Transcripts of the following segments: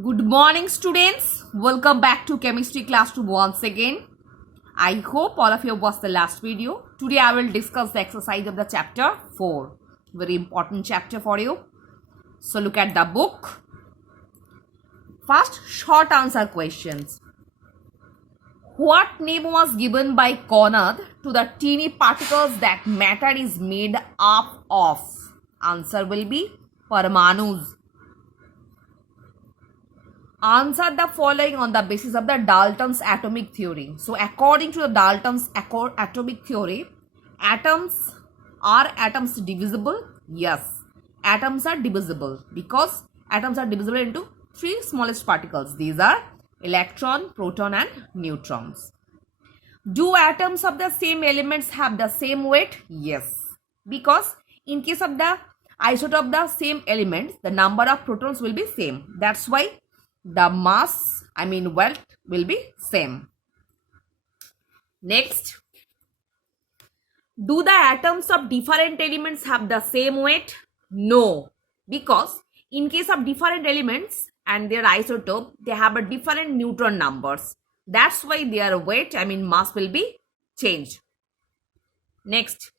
Good morning, students. Welcome back to chemistry class 2 once again. I hope all of you watched the last video. Today I will discuss the exercise of the chapter 4. Very important chapter for you. So look at the book. First, short answer questions. What name was given by Conrad to the teeny particles that matter is made up of? Answer will be Parmanus. Answer the following on the basis of the Dalton's atomic theory. So according to the Dalton's atomic theory, are atoms divisible? Yes, atoms are divisible because atoms are divisible into three smallest particles. These are electron, proton and neutrons. Do atoms of the same elements have the same weight? Yes, because in case of the isotope of the same elements, the number of protons will be same. That's why the mass, weight will be same. Next, do the atoms of different elements have the same weight? No, because in case of different elements and their isotope, they have a different neutron numbers. That's why their weight, mass will be changed. Next,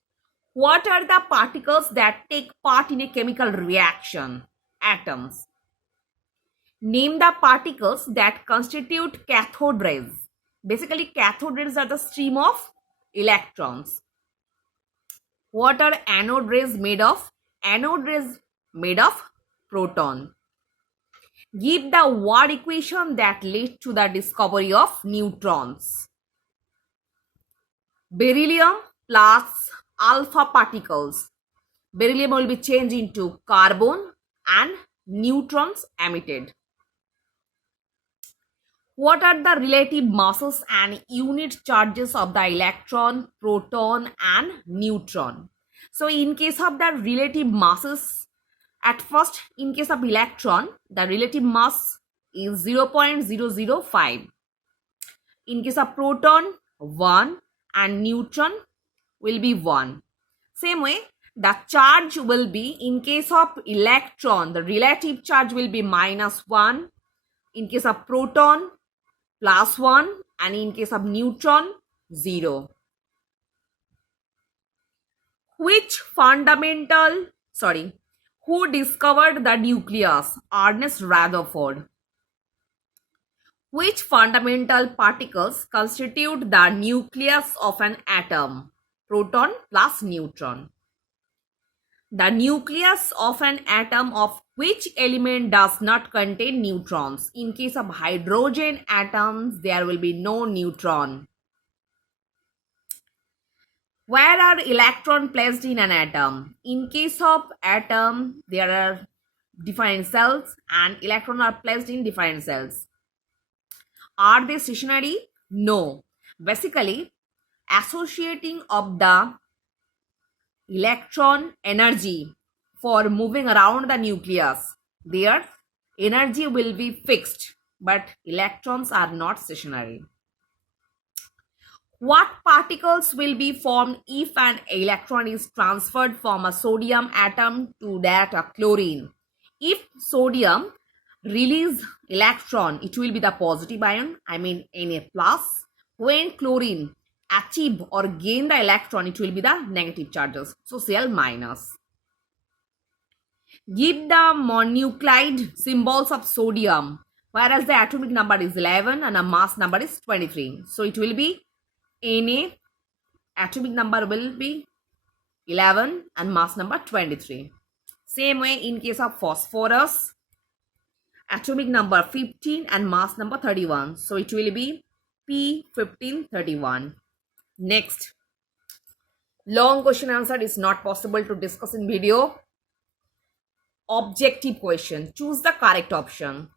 what are the particles that take part in a chemical reaction? Atoms. Name the particles that constitute cathode rays. Basically, cathode rays are the stream of electrons. What are anode rays made of? Anode rays made of proton. Give the word equation that led to the discovery of neutrons. Beryllium plus alpha particles. Beryllium will be changed into carbon and neutrons emitted. What are the relative masses and unit charges of the electron, proton and neutron? So in case of the relative masses, at first in case of electron, the relative mass is 0.005. In case of proton, 1 and neutron will be 1. Same way, the charge will be, in case of electron, the relative charge will be -1. In case of proton, +1 and in case of neutron 0. Who discovered the nucleus? Ernest Rutherford. Which fundamental particles constitute the nucleus of an atom? Proton plus neutron. The nucleus of an atom of which element does not contain neutrons? In case of hydrogen atoms, there will be no neutron. Where are electrons placed in an atom? In case of atom, there are different cells and electrons are placed in different cells. Are they stationary? No. Basically, associating of the electron energy for moving around the nucleus, their energy will be fixed, but electrons are not stationary. What particles will be formed if an electron is transferred from a sodium atom to that of chlorine? If sodium release electron, it will be the positive ion, Na+. When chlorine achieve or gain the electron, it will be the negative charges, so Cl-. Give the mononuclide symbols of sodium, whereas the atomic number is 11 and a mass number is 23. So it will be Na, atomic number will be 11 and mass number 23. Same way in case of phosphorus, atomic number 15 and mass number 31. So it will be P1531. Next, long question answer is not possible to discuss in video. Objective question. Choose the correct option.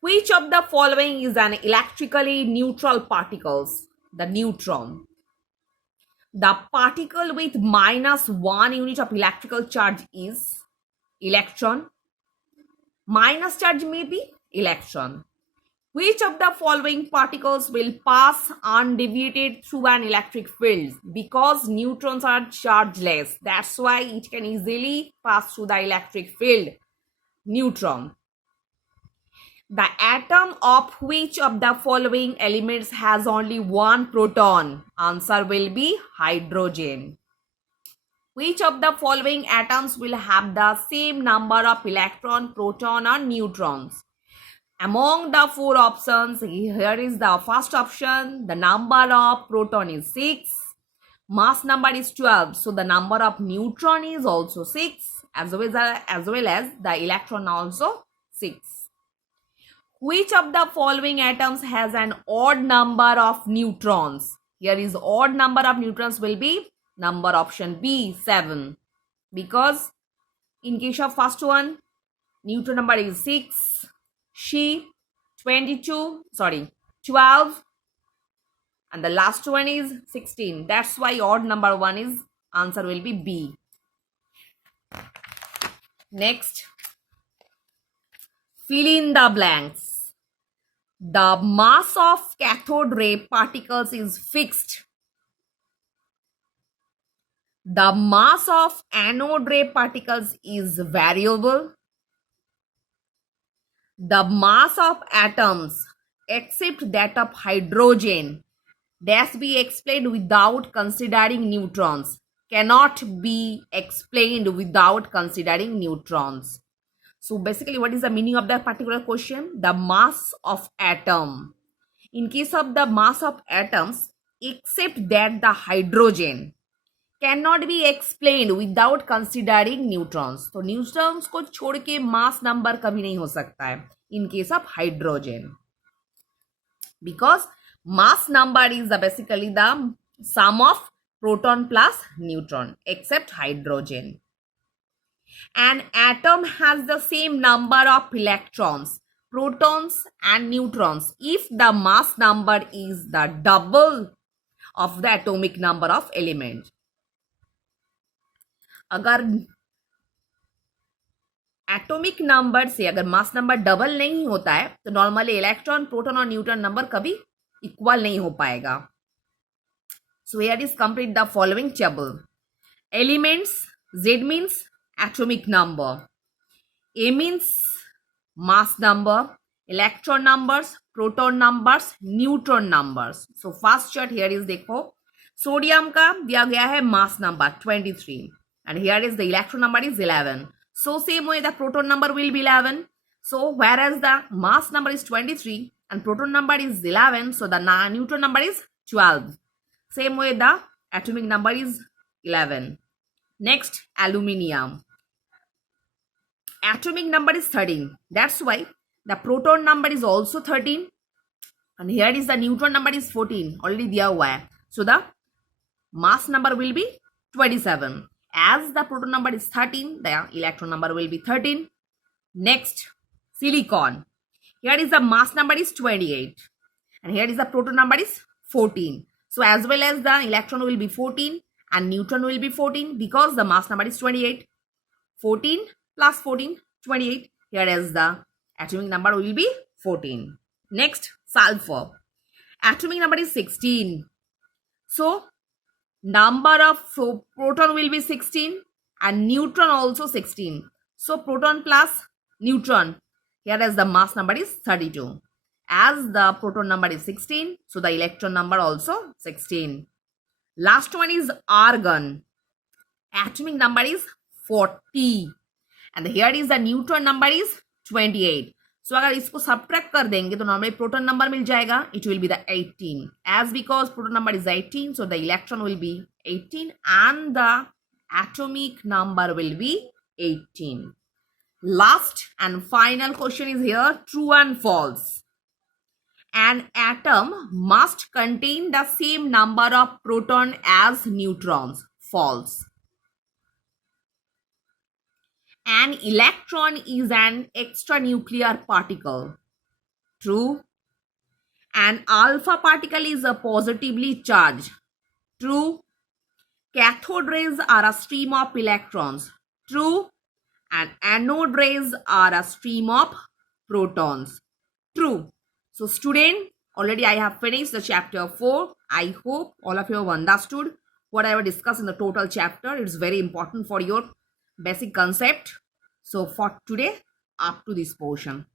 Which of the following is an electrically neutral particles? The neutron. The particle with -1 unit of electrical charge is electron. Minus charge may be electron. Which of the following particles will pass undeviated through an electric field? Because neutrons are chargeless, that's why it can easily pass through the electric field. Neutron. The atom of which of the following elements has only one proton? Answer will be hydrogen. Which of the following atoms will have the same number of electron, proton or neutrons? Among the four options, here is the first option. The number of proton is 6. Mass number is 12. So the number of neutron is also 6. As well as the electron also 6. Which of the following atoms has an odd number of neutrons? Here is odd number of neutrons will be number option B, 7. Because in case of first one, neutron number is 6, She 12, and the last one is 16. That's why odd number one is answer will be B. Next, fill in the blanks. The mass of cathode ray particles is fixed. The mass of anode ray particles is variable. The mass of atoms, except that of hydrogen, dash be explained without considering neutrons. Cannot be explained without considering neutrons. So basically, what is the meaning of that particular question? The mass of atom. In case of the mass of atoms, except that the hydrogen cannot be explained without considering neutrons. तो neutrons को छोड़ के mass number कभी नहीं हो सकता है in case of hydrogen, because mass number is basically the sum of proton plus neutron except hydrogen. An atom has the same number of electrons, protons and neutrons if the mass number is the double of the atomic number of element. अगर atomic number से अगर mass number double नहीं होता है तो normally electron, proton और neutron number कभी equal नहीं हो पाएगा. So here is complete the following table. Elements, Z means atomic number, A means mass number, electron numbers, proton numbers, neutron numbers. So first chart here is देखो, sodium का दिया गया है mass number 23 and here is the electron number is 11. So same way the proton number will be 11. So whereas the mass number is 23 and proton number is 11, so the neutron number is 12. Same way the atomic number is 11. Next, aluminium. Atomic number is 13. That's why the proton number is also 13 and here is the neutron number is 14. Already दिया हुआ है. So the mass number will be 27. As the proton number is 13, the electron number will be 13. Next, silicon. Here is the mass number is 28 and here is the proton number is 14. So as well as the electron will be 14 and neutron will be 14 because the mass number is 28. 14 plus 14, 28. Here is the atomic number will be 14. Next, sulfur. Atomic number is 16. So number of proton will be 16 and neutron also 16. So proton plus neutron, here as the mass number is 32. As the proton number is 16, so the electron number also 16. Last one is argon. Atomic number is 40 and here is the neutron number is 28. So अगर इसको subtract कर देंगे तो normally proton number मिल जाएगा, it will be the 18. As because proton number is 18, so the electron will be 18 and the atomic number will be 18. Last and final question is here, true and false. An atom must contain the same number of proton as neutrons. False. An electron is an extranuclear particle. True. An alpha particle is a positively charged. True. Cathode rays are a stream of electrons. True. And anode rays are a stream of protons. True. So student, already I have finished the chapter 4. I hope all of you have understood what I will discuss in the total chapter. It's very important for your basic concept. So for today, up to this portion.